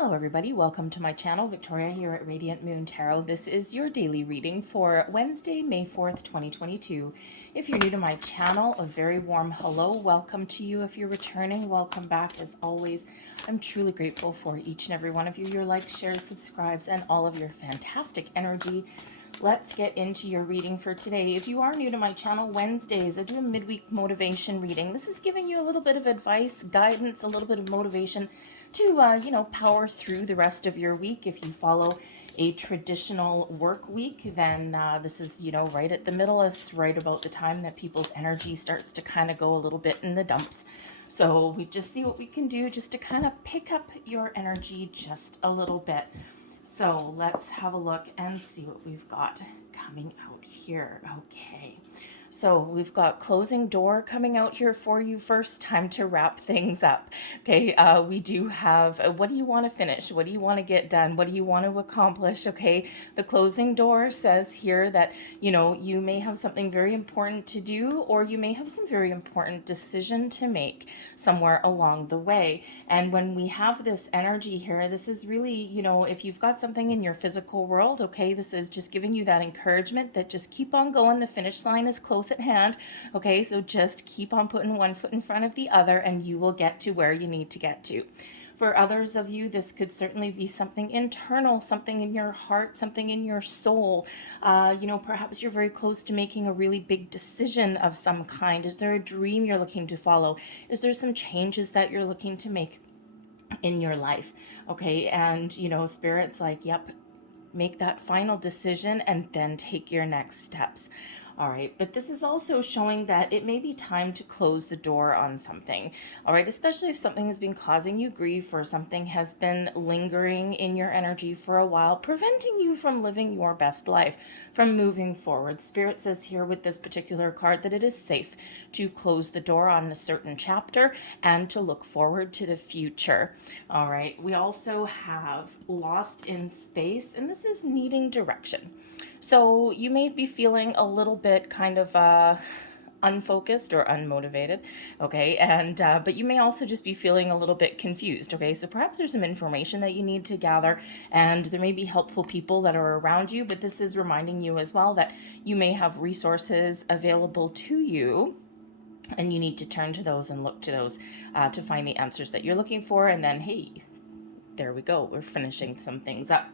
Hello everybody, welcome to my channel. Victoria here at Radiant Moon Tarot. This is your daily reading for Wednesday, May 4th, 2022. If you're new to my channel, a very warm hello. Welcome to you. If you're returning, welcome back. As always, I'm truly grateful for each and every one of you, your likes, shares, subscribes, and all of your fantastic energy. Let's get into your reading for today. If you are new to my channel, Wednesdays, I do a midweek motivation reading. This is giving you a little bit of advice, guidance, a little bit of motivation to, power through the rest of your week. If you follow a traditional work week, then this is, right at the middle. It's right about the time that people's energy starts to kind of go a little bit in the dumps. So we just see what we can do just to kind of pick up your energy just a little bit. So let's have a look and see what we've got coming out here. Okay. So we've got closing door coming out here for you first. Time to wrap things up. Okay, we do have, what do you want to finish? What do you want to get done? What do you want to accomplish? Okay, the closing door says here that, you may have something very important to do, or you may have some very important decision to make somewhere along the way. And when we have this energy here, this is really, if you've got something in your physical world, okay, this is just giving you that encouragement that just keep on going. The finish line is close at hand. Okay, so just keep on putting one foot in front of the other and you will get to where you need to get to. For others of you, this could certainly be something internal, something in your heart, something in your soul. Perhaps you're very close to making a really big decision of some kind. Is there a dream you're looking to follow? Is there some changes that you're looking to make in your life? Okay, and Spirit's like, yep, make that final decision and then take your next steps. All right, but this is also showing that it may be time to close the door on something. All right, especially if something has been causing you grief or something has been lingering in your energy for a while, preventing you from living your best life, from moving forward. Spirit says here with this particular card that it is safe to close the door on a certain chapter and to look forward to the future. All right, we also have lost in space, and this is needing direction. So you may be feeling a little bit kind of unfocused or unmotivated, okay, and but you may also just be feeling a little bit confused, okay, so perhaps there's some information that you need to gather and there may be helpful people that are around you, but this is reminding you as well that you may have resources available to you and you need to turn to those and look to those to find the answers that you're looking for. And then, hey, there we go, we're finishing some things up.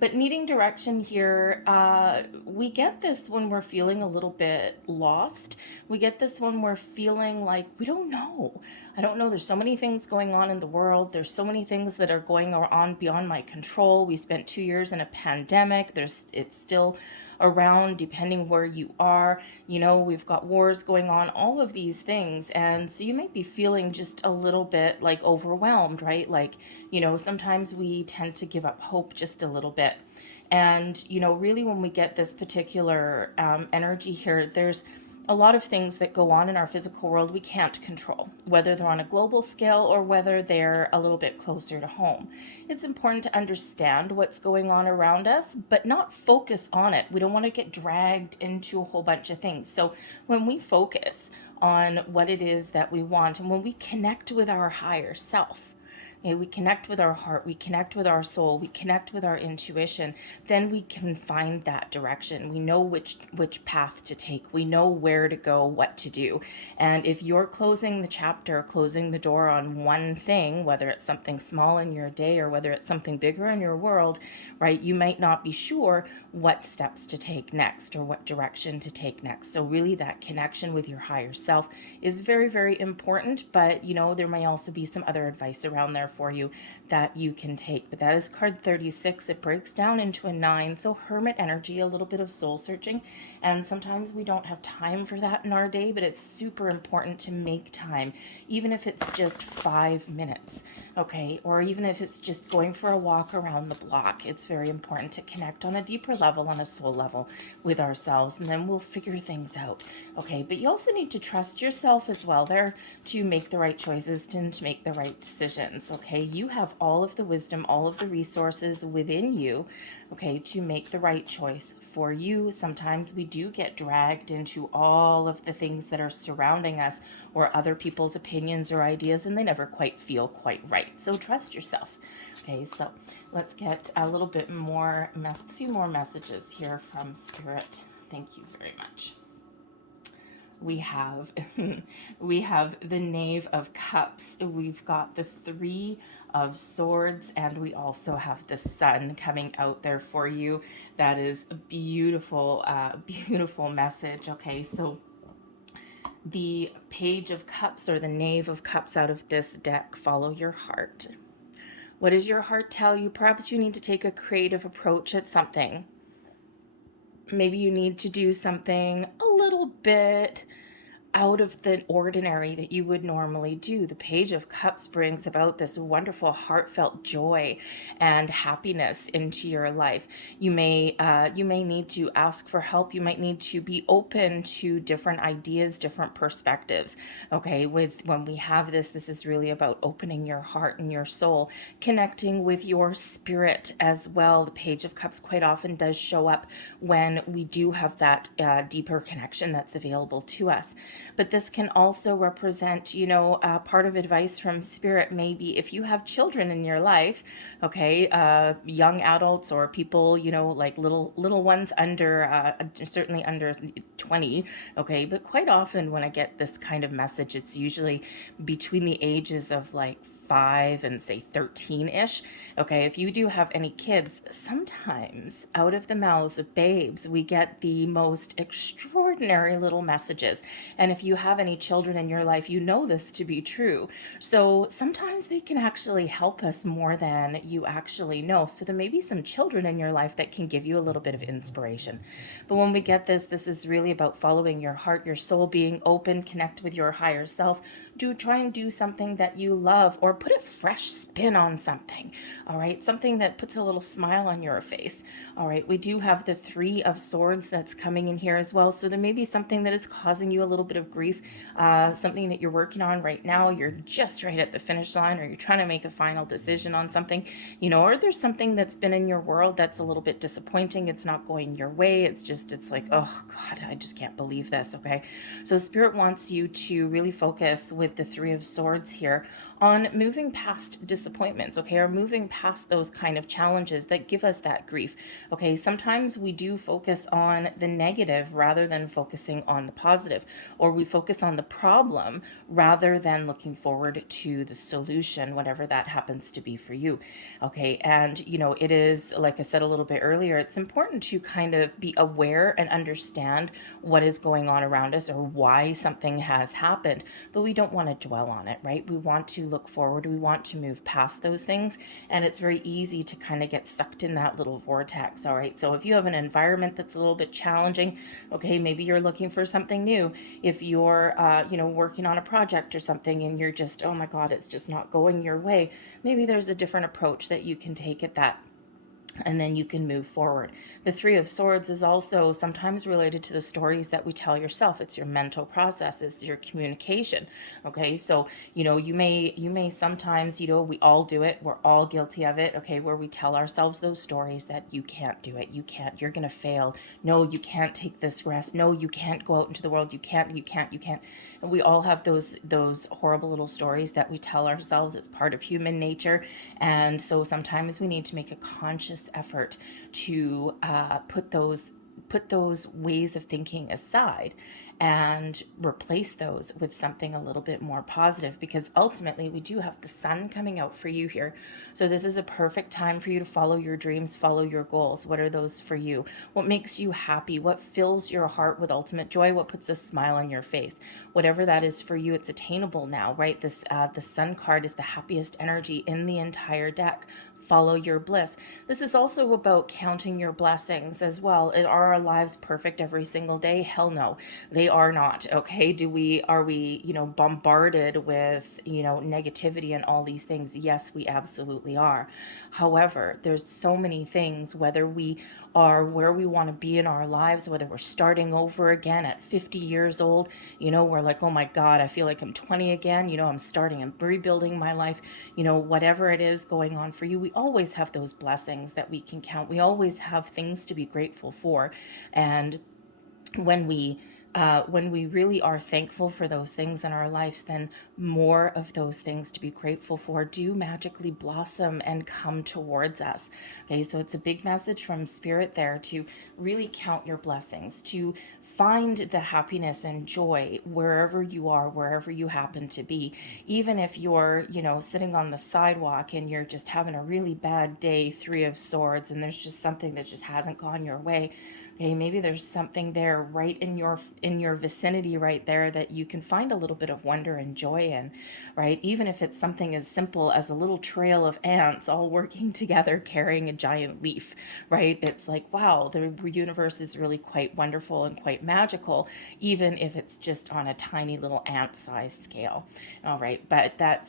But needing direction here, we get this when we're feeling a little bit lost. We get this when we're feeling like we don't know. I don't know. There's so many things going on in the world. There's so many things that are going on beyond my control. We spent 2 years in a pandemic. It's still around depending where you are. We've got wars going on, all of these things. And so you might be feeling just a little bit like overwhelmed, right? Like, sometimes we tend to give up hope just a little bit. And, really when we get this particular energy here, there's a lot of things that go on in our physical world we can't control, whether they're on a global scale or whether they're a little bit closer to home. It's important to understand what's going on around us, but not focus on it. We don't want to get dragged into a whole bunch of things. So when we focus on what it is that we want, and when we connect with our higher self, we connect with our heart, we connect with our soul, we connect with our intuition, then we can find that direction. We know which path to take. We know where to go, what to do. And if you're closing the chapter, closing the door on one thing, whether it's something small in your day or whether it's something bigger in your world, right, you might not be sure what steps to take next or what direction to take next. So really that connection with your higher self is very, very important, but there may also be some other advice around there for you that you can take. But that is card 36. It breaks down into a 9. So hermit energy, a little bit of soul searching. And sometimes we don't have time for that in our day, but it's super important to make time, even if it's just 5 minutes, okay? Or even if it's just going for a walk around the block. It's very important to connect on a deeper level, on a soul level with ourselves, and then we'll figure things out, okay? But you also need to trust yourself as well there to make the right choices and to make the right decisions, okay? okay? You have all of the wisdom, all of the resources within you, okay, to make the right choice for you. Sometimes we do get dragged into all of the things that are surrounding us or other people's opinions or ideas, and they never quite feel quite right. So trust yourself. Okay, so let's get a little bit more, a few more messages here from Spirit. Thank you very much. We have we have the Knave of Cups, we've got the Three of Swords, and we also have the Sun coming out there for you. That is a beautiful beautiful message. Okay, so the Page of Cups or the Knave of Cups out of this deck, follow your heart. What does your heart tell you? Perhaps you need to take a creative approach at something. Maybe you need to do something a little bit out of the ordinary that you would normally do. The Page of Cups brings about this wonderful heartfelt joy and happiness into your life. You may need to ask for help. You might need to be open to different ideas, different perspectives. Okay, when we have this is really about opening your heart and your soul, connecting with your spirit as well. The Page of Cups quite often does show up when we do have that deeper connection that's available to us. But this can also represent, part of advice from Spirit. Maybe if you have children in your life, okay, young adults or people, like little ones under, certainly under 20, okay. But quite often when I get this kind of message, it's usually between the ages of like 5 and say 13-ish. Okay, if you do have any kids, sometimes out of the mouths of babes, we get the most extraordinary little messages. And if you have any children in your life, you know this to be true. So sometimes they can actually help us more than you actually know. So there may be some children in your life that can give you a little bit of inspiration. But when we get this is really about following your heart, your soul, being open, connect with your higher self. Try and do something that you love, or put a fresh spin on something. All right, something that puts a little smile on your face. All right, we do have the Three of Swords that's coming in here as well. So there may be something that is causing you a little bit of grief, something that you're working on right now. You're just right at the finish line, or you're trying to make a final decision on something, or there's something that's been in your world that's a little bit disappointing. It's not going your way. It's like, oh God, I just can't believe this. Okay, so Spirit wants you to really focus with the Three of Swords here on moving past disappointments, okay, or moving past those kind of challenges that give us that grief. Okay, sometimes we do focus on the negative rather than focusing on the positive, or we focus on the problem rather than looking forward to the solution, whatever that happens to be for you. Okay, and it is, like I said a little bit earlier, it's important to kind of be aware and understand what is going on around us or why something has happened, but we don't want to dwell on it, right? We want to look forward. We want to move past those things, and it's very easy to kind of get sucked in that little vortex. All right, so if you have an environment that's a little bit challenging, okay, maybe you're looking for something new. If you're working on a project or something and you're just, oh my God, it's just not going your way, maybe there's a different approach that you can take at that, and then you can move forward. The Three of Swords is also sometimes related to the stories that we tell yourself. It's your mental process, it's your communication. Okay, so you may sometimes, we all do it, we're all guilty of it, okay, where we tell ourselves those stories that you can't do it, you're gonna fail, no, you can't take this rest, no, you can't go out into the world, you can't. And we all have those horrible little stories that we tell ourselves. It's part of human nature. And so sometimes we need to make a conscious effort to put those ways of thinking aside and replace those with something a little bit more positive, because ultimately we do have the Sun coming out for you here. So this is a perfect time for you to follow your dreams, follow your goals. What are those for you? What makes you happy? What fills your heart with ultimate joy? What puts a smile on your face? Whatever that is for you, it's attainable now, right? The Sun card is the happiest energy in the entire deck. Follow your bliss. This is also about counting your blessings as well. Are our lives perfect every single day? Hell no, they are not. Okay, are we bombarded with negativity and all these things? Yes, we absolutely are. However, there's so many things, whether we are where we want to be in our lives, whether we're starting over again at 50 years old, we're like, oh my God, I feel like I'm 20 again, I'm starting and rebuilding my life, whatever it is going on for you, we always have those blessings that we can count. We always have things to be grateful for. And when we really are thankful for those things in our lives, then more of those things to be grateful for do magically blossom and come towards us. Okay, so it's a big message from Spirit there to really count your blessings, to find the happiness and joy wherever you are, wherever you happen to be. Even if you're, sitting on the sidewalk and you're just having a really bad day, Three of Swords, and there's just something that just hasn't gone your way. Okay, maybe there's something there right in your vicinity right there that you can find a little bit of wonder and joy in, right? Even if it's something as simple as a little trail of ants all working together carrying a giant leaf, right? It's like, wow, the universe is really quite wonderful and quite magical, even if it's just on a tiny little ant-sized scale. All right, but that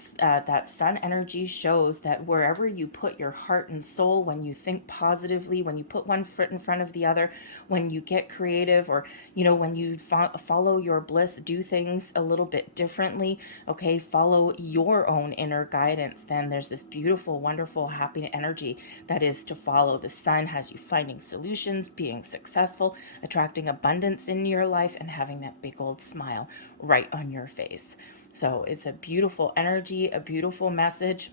sun energy shows that wherever you put your heart and soul, when you think positively, when you put one foot in front of the other, when you get creative, or when you follow your bliss, do things a little bit differently, okay, follow your own inner guidance, then there's this beautiful, wonderful, happy energy that is to follow. The sun has you finding solutions, being successful, attracting abundance in your life, and having that big old smile right on your face. So it's a beautiful energy, a beautiful message.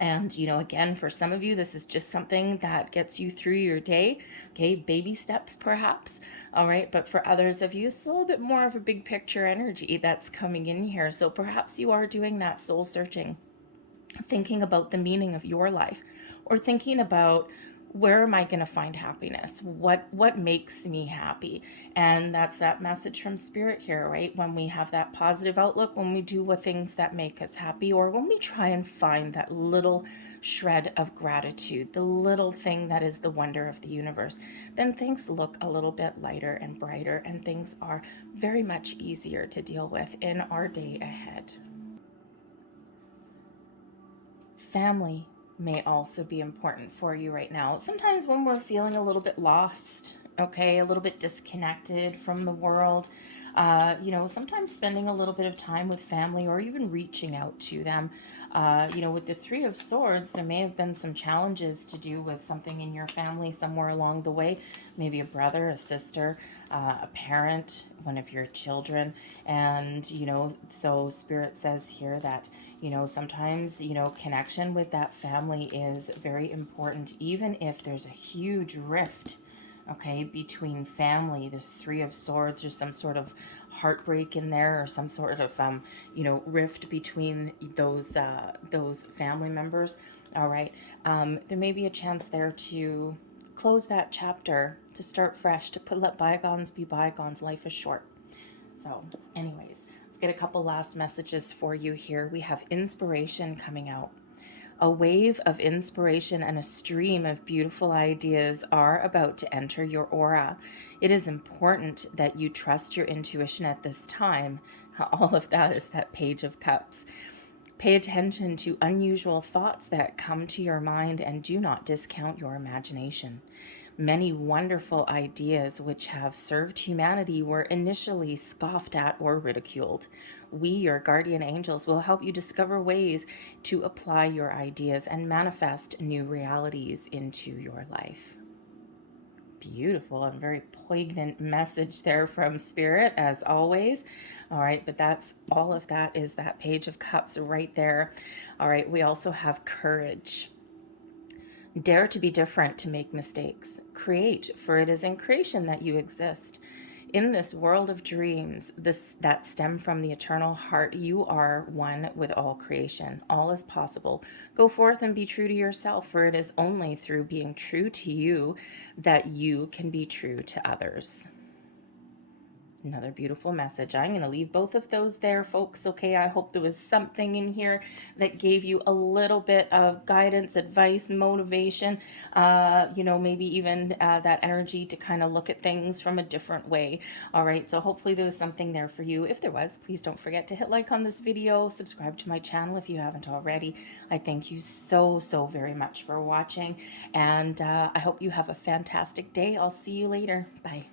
And, again, for some of you, this is just something that gets you through your day. Okay, baby steps perhaps. All right, but for others of you, it's a little bit more of a big picture energy that's coming in here. So perhaps you are doing that soul searching, thinking about the meaning of your life, or thinking about, where am I going to find happiness? What makes me happy? And that's that message from Spirit here, right? When we have that positive outlook, when we do what things that make us happy, or when we try and find that little shred of gratitude, the little thing that is the wonder of the universe, then things look a little bit lighter and brighter, and things are very much easier to deal with in our day ahead. Family may also be important for you right now. Sometimes when we're feeling a little bit lost, okay, a little bit disconnected from the world, sometimes spending a little bit of time with family, or even reaching out to them. With the Three of Swords, there may have been some challenges to do with something in your family somewhere along the way, maybe a brother, a sister, a parent, one of your children. And, so Spirit says here that, sometimes, connection with that family is very important, even if there's a huge rift, okay, between family. There's Three of Swords, or some sort of heartbreak in there, or some sort of, rift between those family members. All right. There may be a chance there to close that chapter, to start fresh, to let bygones be bygones. Life is short. So anyways, let's get a couple last messages for you here. We have inspiration coming out. A wave of inspiration and a stream of beautiful ideas are about to enter your aura. It is important that you trust your intuition at this time. All of that is that Page of Cups. Pay attention to unusual thoughts that come to your mind, and do not discount your imagination. Many wonderful ideas which have served humanity were initially scoffed at or ridiculed. We, your guardian angels, will help you discover ways to apply your ideas and manifest new realities into your life. Beautiful and very poignant message there from Spirit, as always. All right, but that's all of that is that Page of Cups right there. All right, we also have courage. Dare to be different, to make mistakes. Create, for it is in creation that you exist. In this world of dreams, that stem from the eternal heart, you are one with all creation. All is possible. Go forth and be true to yourself, for it is only through being true to you that you can be true to others. Another beautiful message. I'm going to leave both of those there, folks. Okay, I hope there was something in here that gave you a little bit of guidance, advice, motivation, maybe even that energy to kind of look at things from a different way. All right, so hopefully there was something there for you. If there was, please don't forget to hit like on this video, subscribe to my channel if you haven't already. I thank you so, so very much for watching, and I hope you have a fantastic day. I'll see you later. Bye.